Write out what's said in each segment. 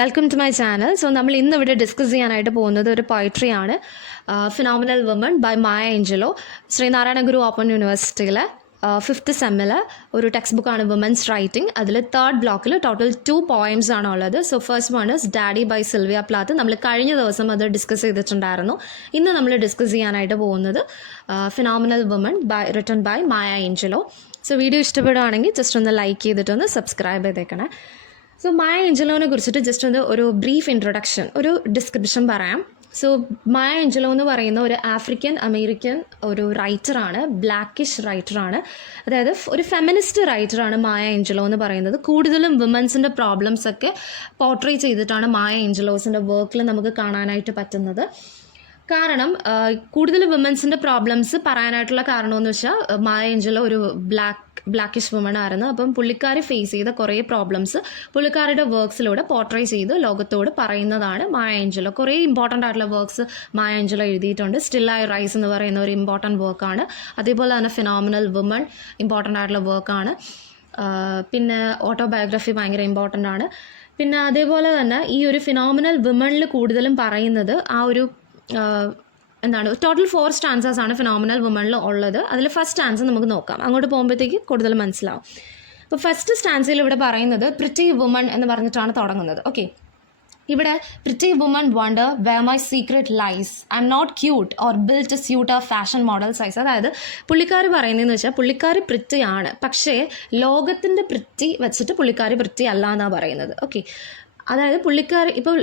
Welcome to my channel. So നമ്മൾ ഇന്ന് ഇവിടെ ഡിസ്കസ് ചെയ്യാനായിട്ട് പോകുന്നത് ഒരു പോയിട്രിയാണ്, phenomenal woman by Maya Angelou. Sreenarayana Guru open യൂണിവേഴ്സിറ്റിയിലെ 5th സെമ്മിൽ ഒരു ടെക്സ്റ്റ് ബുക്കാണ് വുമൻസ് റൈറ്റിംഗ്. അതിൽ 3rd ബ്ലോക്കിൽ ടോട്ടൽ 2 പോയംസ് ആണ് ഉള്ളത്. So first one is daddy bye Sylvia പ്ലാത്ത്. നമ്മൾ കഴിഞ്ഞ ദിവസം അത് ഡിസ്കസ് ചെയ്തിട്ടുണ്ടായിരുന്നു. ഇന്ന് നമ്മൾ ഡിസ്കസ് ചെയ്യാനായിട്ട് പോകുന്നത് phenomenal woman written by Maya Angelou. So video ഇഷ്ടപ്പെടുകയാണെങ്കിൽ ജസ്റ്റ് ഒന്ന് ലൈക്ക് ചെയ്തിട്ടൊന്ന് സബ്സ്ക്രൈബ് ചെയ്തേക്കണേ. സോ മായ ഏഞ്ചലോനെ കുറിച്ചിട്ട് ജസ്റ്റ് ഒരു ബ്രീഫ് ഇൻട്രൊഡക്ഷൻ, ഒരു ഡിസ്ക്രിപ്ഷൻ പറയാം. സോ മായ ഏഞ്ചലോ എന്ന് പറയുന്ന ഒരു ആഫ്രിക്കൻ അമേരിക്കൻ ഒരു റൈറ്ററാണ്, ബ്ലാക്കിഷ് റൈറ്ററാണ്. അതായത് ഒരു ഫെമിനിസ്റ്റ് റൈറ്ററാണ് മായ ഏഞ്ചലോ എന്ന് പറയുന്നത്. കൂടുതലും വിമൻസിൻ്റെ പ്രോബ്ലംസ് ഒക്കെ പോർട്രേ ചെയ്തിട്ടാണ് മായ ഏഞ്ചലോസിൻ്റെ വർക്കിൽ നമുക്ക് കാണാനായിട്ട് പറ്റുന്നത്. കാരണം കൂടുതൽ വിമൻസിൻ്റെ പ്രോബ്ലംസ് പറയാനായിട്ടുള്ള കാരണമെന്ന് വെച്ചാൽ മായ ഏഞ്ചലോ ഒരു ബ്ലാക്കിഷ് വുമൺ ആയിരുന്നു. അപ്പം പുള്ളിക്കാരി ഫേസ് ചെയ്ത കുറേ പ്രോബ്ലംസ് പുള്ളിക്കാരുടെ വർക്ക്സിലൂടെ പോർട്രേ ചെയ്ത് ലോകത്തോട് പറയുന്നതാണ് മായ ഏഞ്ചലോ. കുറേ ഇമ്പോർട്ടൻ്റ് ആയിട്ടുള്ള വർക്ക്സ് മായ ഏഞ്ചലോ എഴുതിയിട്ടുണ്ട്. സ്റ്റിൽ ഐ റൈസ് എന്ന് പറയുന്ന ഒരു ഇമ്പോർട്ടൻറ്റ് വർക്കാണ്. അതേപോലെ തന്നെ ഫിനോമിനൽ വുമൺ ഇമ്പോർട്ടൻ്റ് ആയിട്ടുള്ള വർക്കാണ്. പിന്നെ ഓട്ടോബയോഗ്രഫി ഭയങ്കര ഇമ്പോർട്ടൻ്റ് ആണ്. പിന്നെ അതേപോലെ തന്നെ ഈ ഒരു ഫിനോമിനൽ വുമണിൽ കൂടുതലും പറയുന്നത് ആ ഒരു ടോട്ടൽ 4 സ്റ്റാൻസസ് ആണ് ഫിനോമിനൽ വുമണിൽ ഉള്ളത്. അതിൽ ഫസ്റ്റ് സ്റ്റാൻസ നമുക്ക് നോക്കാം, അങ്ങോട്ട് പോകുമ്പോഴത്തേക്ക് കൂടുതൽ മനസ്സിലാവും. അപ്പോൾ ഫസ്റ്റ് സ്റ്റാൻസയിൽ ഇവിടെ പറയുന്നത് പ്രിറ്റി വുമൺ എന്ന് പറഞ്ഞിട്ടാണ് തുടങ്ങുന്നത്. ഓക്കെ, ഇവിടെ pretty woman wonder where my secret lies, I am not cute or built a suit of fashion model size. അതായത് പുള്ളിക്കാരി പറയുന്നതെന്ന് വെച്ചാൽ പുള്ളിക്കാരി പ്രിറ്റിയാണ്, പക്ഷേ ലോകത്തിൻ്റെ പ്രിറ്റി വെച്ചിട്ട് പുള്ളിക്കാരി പ്രിറ്റി അല്ല എന്നാണ് പറയുന്നത്. ഓക്കെ, അതായത് പുള്ളിക്കാരി ഇപ്പോൾ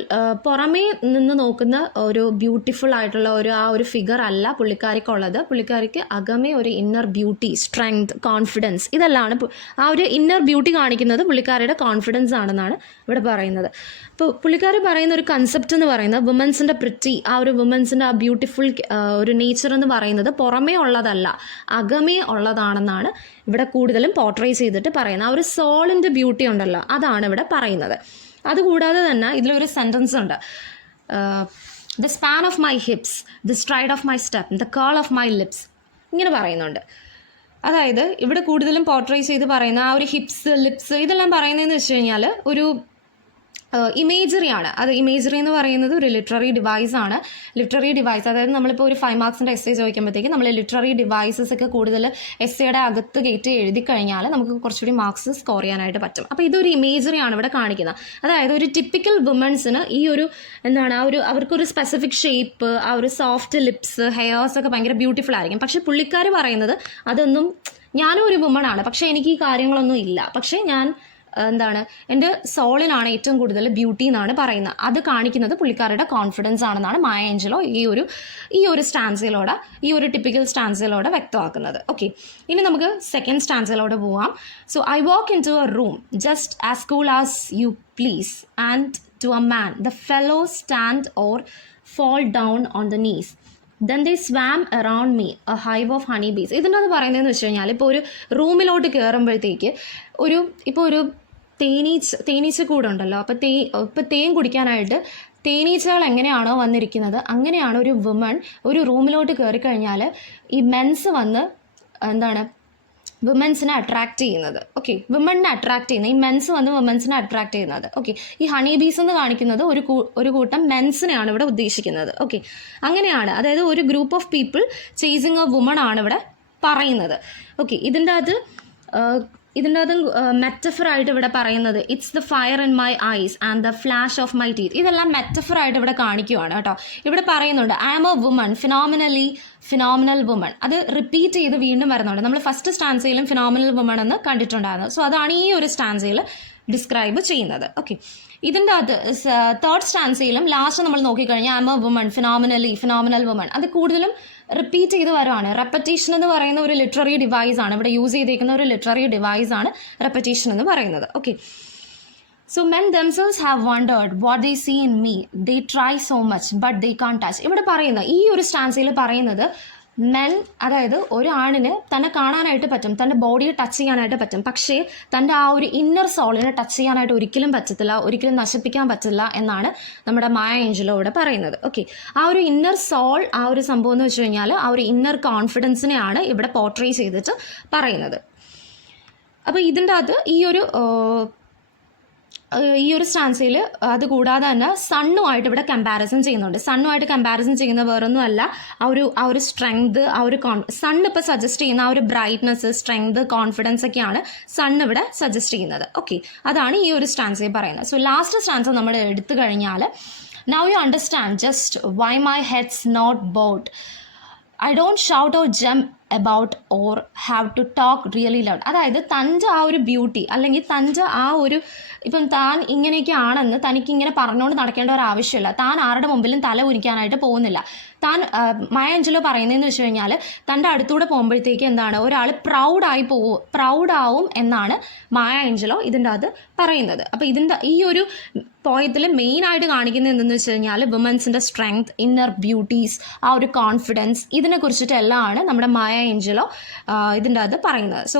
പുറമേ നിന്ന് നോക്കുന്ന ഒരു ബ്യൂട്ടിഫുൾ ആയിട്ടുള്ള ഒരു ഫിഗർ അല്ല പുള്ളിക്കാരിക്കുള്ളത്. പുള്ളിക്കാരിക്ക് അകമേ ഒരു ഇന്നർ ബ്യൂട്ടി, സ്ട്രെങ്ത്, കോൺഫിഡൻസ്, ഇതെല്ലാം ആ ഒരു ഇന്നർ ബ്യൂട്ടി കാണിക്കുന്നത് പുള്ളിക്കാരിയുടെ കോൺഫിഡൻസ് ആണെന്നാണ് ഇവിടെ പറയുന്നത്. ഇപ്പോൾ പുള്ളിക്കാരി പറയുന്ന ഒരു കൺസെപ്റ്റ് എന്ന് പറയുന്നത് വുമൻസിൻ്റെ പ്രിറ്റി, ആ ഒരു വുമൻസിൻ്റെ ആ ബ്യൂട്ടിഫുൾ ഒരു നേച്ചർ എന്ന് പറയുന്നത് പുറമേ ഉള്ളതല്ല, അകമേ ഉള്ളതാണെന്നാണ് ഇവിടെ കൂടുതലും പോർട്രേ ചെയ്തിട്ട് പറയുന്നത്. ആ ഒരു സോളിൻ്റെ ബ്യൂട്ടി ഉണ്ടല്ലോ, അതാണ് ഇവിടെ പറയുന്നത്. അതുകൂടാതെ തന്നെ ഇതിലൊരു സെൻറ്റൻസ് ഉണ്ട്, the span of my hips, the stride of my step, the curl of my lips, ഇങ്ങനെ പറയുന്നുണ്ട്. അതായത് ഇവിടെ കൂടുതലും പോർട്രേ ചെയ്ത് പറയുന്ന ആ ഒരു ഹിപ്സ്, ലിപ്സ്, ഇതെല്ലാം പറയുന്നതെന്ന് വെച്ച് കഴിഞ്ഞാൽ ഒരു ഇമേജറിയാണ്. അത് ഇമേജറി എന്ന് പറയുന്നത് ഒരു ലിറ്റററി ഡിവൈസാണ്. ലിറ്റററി ഡിവൈസ്, അതായത് നമ്മളിപ്പോൾ ഒരു 5 മാർക്സിൻ്റെ എസ്സേ ചോദിക്കുമ്പോഴത്തേക്ക് നമ്മൾ ലിറ്റററി ഡിവൈസസ് ഒക്കെ കൂടുതൽ എസ്സേയുടെ അകത്ത് കയറ്റി എഴുതി കഴിഞ്ഞാൽ നമുക്ക് കുറച്ചുകൂടി മാർക്സ് സ്കോർ ചെയ്യാനായിട്ട് പറ്റും. അപ്പോൾ ഇതൊരു ഇമേജറിയാണ് ഇവിടെ കാണിക്കുന്നത്. അതായത് ഒരു ടിപ്പിക്കൽ വുമൻസിന് ഈ ഒരു അവർക്കൊരു സ്പെസിഫിക് ഷേപ്പ്, ആ ഒരു സോഫ്റ്റ് ലിപ്സ്, ഹെയർസ് ഒക്കെ ഭയങ്കര ബ്യൂട്ടിഫുൾ ആയിരിക്കും. പക്ഷേ പുള്ളിക്കാർ പറയുന്നത് അതൊന്നും, ഞാനും ഒരു വുമണാണ്, പക്ഷേ എനിക്ക് ഈ കാര്യങ്ങളൊന്നും ഇല്ല, പക്ഷേ ഞാൻ എൻ്റെ സോളിനാണ് ഏറ്റവും കൂടുതൽ ബ്യൂട്ടി എന്നാണ് പറയുന്നത്. അത് കാണിക്കുന്നത് പുള്ളിക്കാരുടെ കോൺഫിഡൻസ് ആണെന്നാണ് മായ ഏഞ്ചലോ ഈ ഒരു സ്റ്റാൻസയിലൂടെ, ഈ ഒരു ടിപ്പിക്കൽ സ്റ്റാൻസയിലൂടെ വ്യക്തമാക്കുന്നത്. ഓക്കെ, ഇനി നമുക്ക് സെക്കൻഡ് സ്റ്റാൻസയിലൂടെ പോവാം. So I walk into a room just as cool as you please and to a man the fellow stand or fall down on the knees. Then they swam around me, a hive of honey bees. ഇതിൻ്റെ അത് പറയുന്നതെന്ന് വെച്ച് കഴിഞ്ഞാൽ ഇപ്പോൾ ഒരു റൂമിലോട്ട് കയറുമ്പോഴത്തേക്ക് ഒരു തേനീച്ച കൂടുണ്ടല്ലോ, അപ്പോൾ തേൻ കുടിക്കാനായിട്ട് തേനീച്ചകൾ എങ്ങനെയാണോ വന്നിരിക്കുന്നത് അങ്ങനെയാണ് ഒരു വുമൺ ഒരു റൂമിലോട്ട് കയറി കഴിഞ്ഞാൽ ഈ മെൻസ് വന്ന് വുമൻസിനെ അട്രാക്റ്റ് ചെയ്യുന്നത്. ഓക്കെ, വുമണിനെ അട്രാക്റ്റ് ചെയ്യുന്നത്, ഈ മെൻസ് വന്ന് വുമൻസിനെ അട്രാക്റ്റ് ചെയ്യുന്നത്. ഓക്കെ, ഈ ഹണി ബീസ് എന്ന് കാണിക്കുന്നത് ഒരു കൂട്ടം മെൻസിനെയാണ് ഇവിടെ ഉദ്ദേശിക്കുന്നത്. ഓക്കെ, അങ്ങനെയാണ്, അതായത് ഒരു group of people chasing a woman ആണ് ഇവിടെ പറയുന്നത്. ഓക്കെ, ഇതിൻ്റെ അത് മെറ്റഫറായിട്ട് ഇവിടെ പറയുന്നത് it's the fire in my eyes and the flash of my teeth. ഇതെല്ലാം മെറ്റഫറായിട്ട് ഇവിടെ കാണിക്കുവാണ് കേട്ടോ. ഇവിടെ പറയുന്നുണ്ട് I am a woman, phenomenal woman. അത് റിപ്പീറ്റ് ചെയ്ത് വീണ്ടും വരുന്നുണ്ട്. നമ്മൾ ഫസ്റ്റ് സ്റ്റാൻസയിലും ഫിനോമിനൽ വുമൺ എന്ന് കണ്ടിട്ടുണ്ടായിരുന്നു. സോ അതാണ് ഈ ഒരു സ്റ്റാൻസയിൽ ഡിസ്ക്രൈബ് ചെയ്യുന്നത്. ഓക്കെ, ഇതിൻ്റെ അത് 3rd സ്റ്റാൻസയിലും ലാസ്റ്റ് നമ്മൾ നോക്കിക്കഴിഞ്ഞാൽ I am a woman, phenomenal woman, അത് കൂടുതലും റിപ്പീറ്റ് ചെയ്ത് വരുവാണ്. റെപ്പറ്റീഷൻ എന്ന് പറയുന്ന ഒരു ലിറ്റററി ഡിവൈസ് ആണ് ഇവിടെ യൂസ് ചെയ്തേക്കുന്ന ഒരു ലിറ്റററി ഡിവൈസ് ആണ് റെപ്പറ്റീഷൻ എന്ന് പറയുന്നത്. Okay, so men themselves have wondered what they see in me, they try so much but they can't touch. ഇവിടെ പറയുന്ന ഈ ഒരു സ്റ്റാൻസയിൽ പറയുന്നത് മെൻ, അതായത് ഒരാണിന് തന്നെ കാണാനായിട്ട് പറ്റും, തൻ്റെ ബോഡിയെ ടച്ച് ചെയ്യാനായിട്ട് പറ്റും, പക്ഷേ തൻ്റെ ആ ഒരു ഇന്നർ സോളിനെ ടച്ച് ചെയ്യാനായിട്ട് ഒരിക്കലും പറ്റത്തില്ല, ഒരിക്കലും നശിപ്പിക്കാൻ പറ്റില്ല എന്നാണ് നമ്മുടെ മായ ഏഞ്ചലോ ഇവിടെ പറയുന്നത്. ഓക്കെ, ആ ഒരു ഇന്നർ സോൾ, ആ ഒരു സംഭവം എന്ന് വെച്ച് കഴിഞ്ഞാൽ ആ ഒരു ഇന്നർ കോൺഫിഡൻസിനെയാണ് ഇവിടെ പോർട്രേ ചെയ്തിട്ട് പറയുന്നത്. അപ്പോൾ ഇതിൻ്റെ അകത്ത് ഈ ഒരു ഈ ഒരു സ്റ്റാൻസയിൽ അത് കൂടാതെ തന്നെ സണ്ണുമായിട്ട് ഇവിടെ കമ്പാരിസൺ ചെയ്യുന്നുണ്ട്. സണ്ണുമായിട്ട് കമ്പാരിസൺ ചെയ്യുന്ന വേറൊന്നുമല്ല, ആ ഒരു സ്ട്രെങ്ത്, ആ ഒരു സൺ ഇപ്പോൾ സജസ്റ്റ് ചെയ്യുന്ന ആ ഒരു ബ്രൈറ്റ്നസ്, സ്ട്രെങ്ത്, കോൺഫിഡൻസ് ഒക്കെയാണ് സൺ ഇവിടെ സജസ്റ്റ് ചെയ്യുന്നത്. ഓക്കെ, അതാണ് ഈ ഒരു സ്റ്റാൻസയിൽ പറയുന്നത്. സോ ലാസ്റ്റ് സ്റ്റാൻസ് നമ്മൾ എടുത്തു കഴിഞ്ഞാൽ, now you understand just why my head's not bowed, I don't shout or jump about or have to talk really loud. അതായത് തൻ്റെ ആ ഒരു ബ്യൂട്ടി, അല്ലെങ്കിൽ തൻ്റെ ആ ഒരു, ഇപ്പം താൻ ഇങ്ങനെയൊക്കെ ആണെന്ന് തനിക്ക് ഇങ്ങനെ പറഞ്ഞുകൊണ്ട് നടക്കേണ്ട ഒരു ആവശ്യമില്ല. താൻ ആരുടെ മുമ്പിലും തല ഉരിക്കാനായിട്ട് പോകുന്നില്ല. താൻ മായ ആഞ്ചലോ പറയുന്നതെന്ന് വെച്ച് കഴിഞ്ഞാൽ, തൻ്റെ അടുത്തൂടെ പോകുമ്പോഴത്തേക്ക് എന്താണ്, ഒരാൾ പ്രൗഡാവും എന്നാണ് മായ ആഞ്ചലോ ഇതിൻ്റെ അത് പറയുന്നത്. അപ്പോൾ ഇതിൻ്റെ ഈ ഒരു പോയത്തിൽ മെയിനായിട്ട് കാണിക്കുന്നത് എന്തെന്ന് വെച്ച് കഴിഞ്ഞാൽ, വുമൻസിൻ്റെ സ്ട്രെങ്ത്, ഇന്നർ ബ്യൂട്ടീസ്, ആ ഒരു കോൺഫിഡൻസ്, ഇതിനെ കുറിച്ചിട്ടെല്ലാമാണ് നമ്മുടെ മായ ആഞ്ചലോ ഇതിൻ്റെ അത് പറയുന്നത്. സോ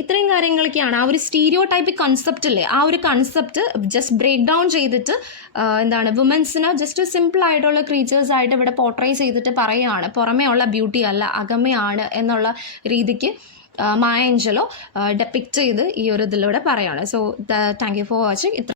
ഇത്രയും കാര്യങ്ങളൊക്കെയാണ് ആ ഒരു സ്റ്റീരിയോ ടൈപ്പിക് കൺസെപ്റ്റില്ലേ, ആ ഒരു കൺസെപ്റ്റ് ജസ്റ്റ് ബ്രേക്ക് ഡൗൺ ചെയ്തിട്ട് എന്താണ്, വുമൻസിനെ ജസ്റ്റ് സിമ്പിൾ ആയിട്ടുള്ള ക്രീച്ചേഴ്സ് ആയിട്ട് ഇവിടെ പോർട്രേ ചെയ്തിട്ട് പറയുകയാണ്. പുറമേ ഉള്ള ബ്യൂട്ടി അല്ല, അകമയാണ് എന്നുള്ള രീതിക്ക് മായ ആഞ്ചലോ ഡെപ്പിക്റ്റ് ചെയ്ത് ഈ ഒരു ഇതിലൂടെ പറയുകയാണ്. So thank you for watching.